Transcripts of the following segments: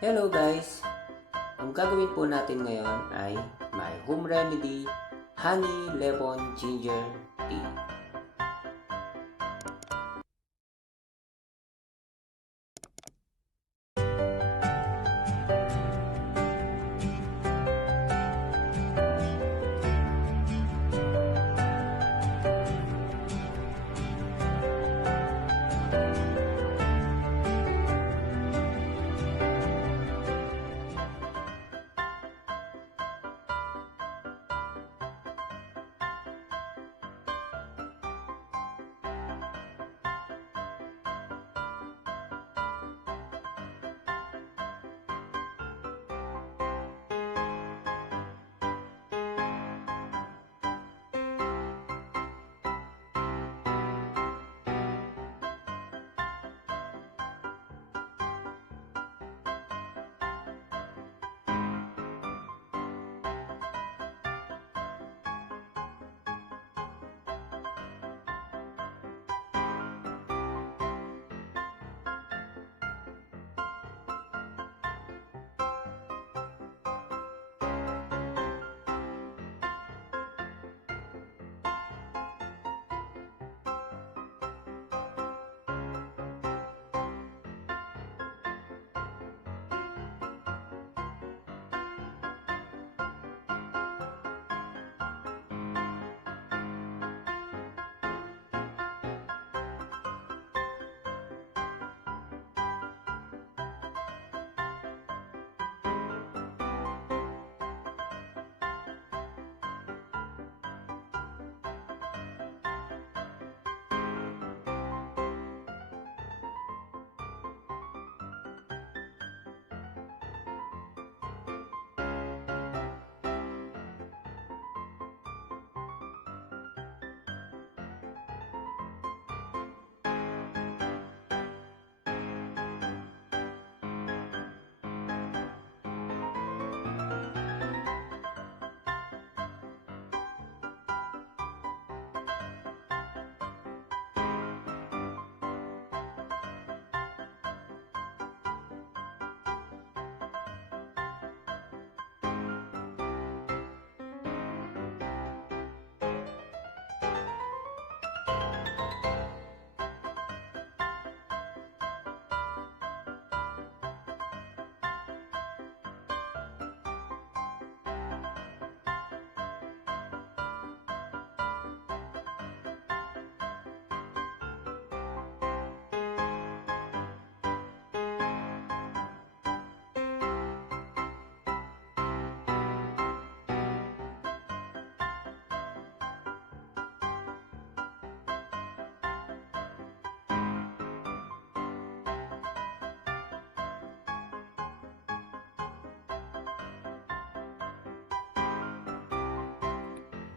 Hello guys! Ang gagawin po natin ngayon ay my home remedy, honey, lemon, ginger tea.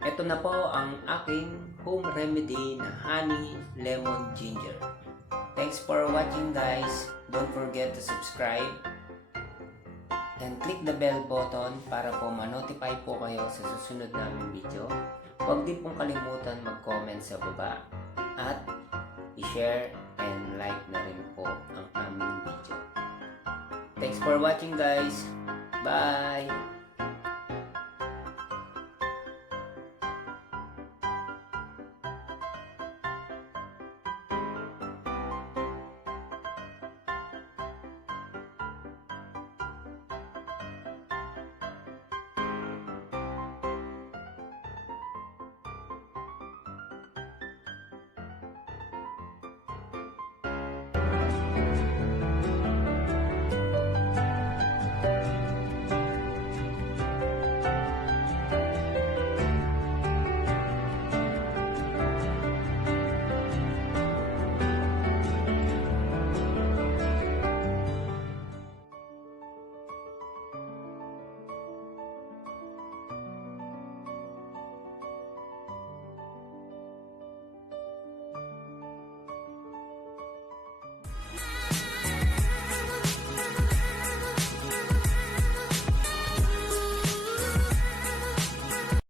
Ito na po ang aking home remedy na honey, lemon, ginger. Thanks for watching guys. Don't forget to subscribe and click the bell button para po ma-notify po kayo sa susunod naming video. Huwag din pong kalimutan mag-comment sa baba at i-share and like na rin po ang aming video. Thanks for watching guys. Bye!